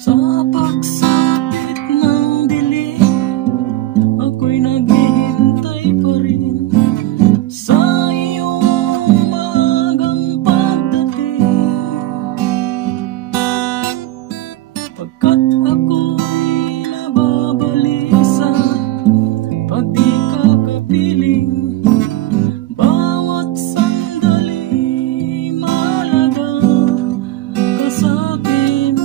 Sa pagsapit ng dilim, ako'y naghihintay pa rin sa iyong maagang pagdating. Pagkat ako'y nababalisa pag di ka kapiling, bawat sandali mahalaga ka sa'kin.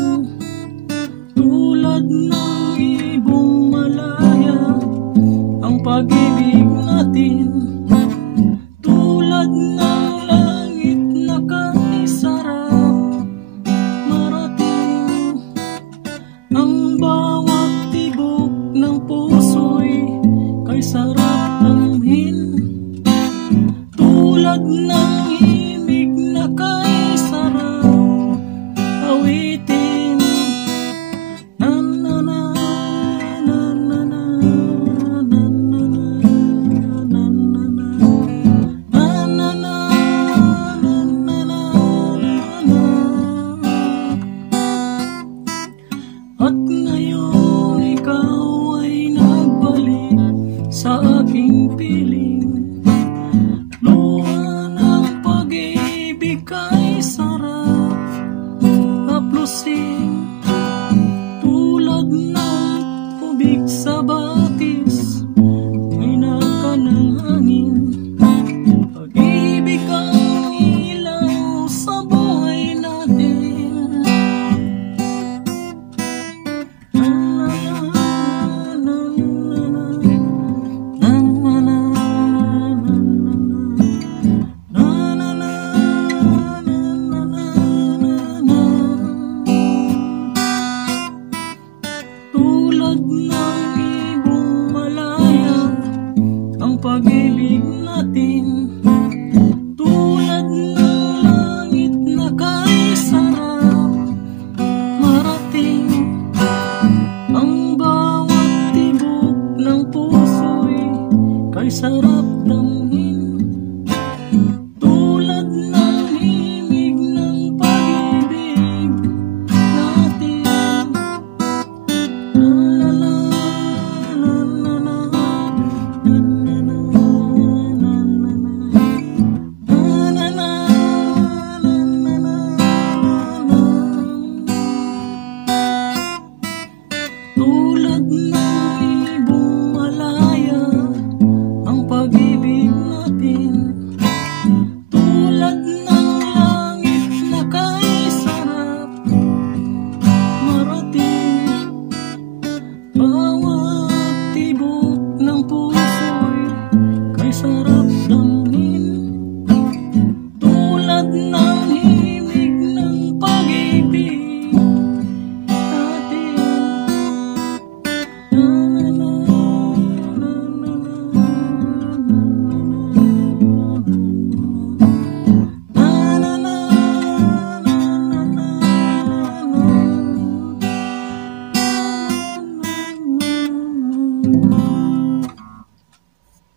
Tulad ng ibong malaya ang pag-ibig natin, tulad ng langit na kay sarap marating. Ang bawat tibok ng puso'y kay sarap damhin, tulad ng himig na kay sarap awitin. At ngayon ikaw ay nagbalik sa aking piling, luha ng pag-ibig kay sarap haplusin, tulad ng ubig sa batis, may naka ng hangin. Pag-ibig ang ilaw sa buhay natin. Tulad ng ibong malaya ang pag-ibig natin, tulad ng langit na kay sarap marating. Ang bawat tibok ng puso'y kay sarap damhin, tulad ng himig ng pag-ibig natin. Tulad ng ibong malaya ang pag-ibig natin, tulad ng langit na kay sarap marating. Bawat tibok ng puso'y kay sarap damhin.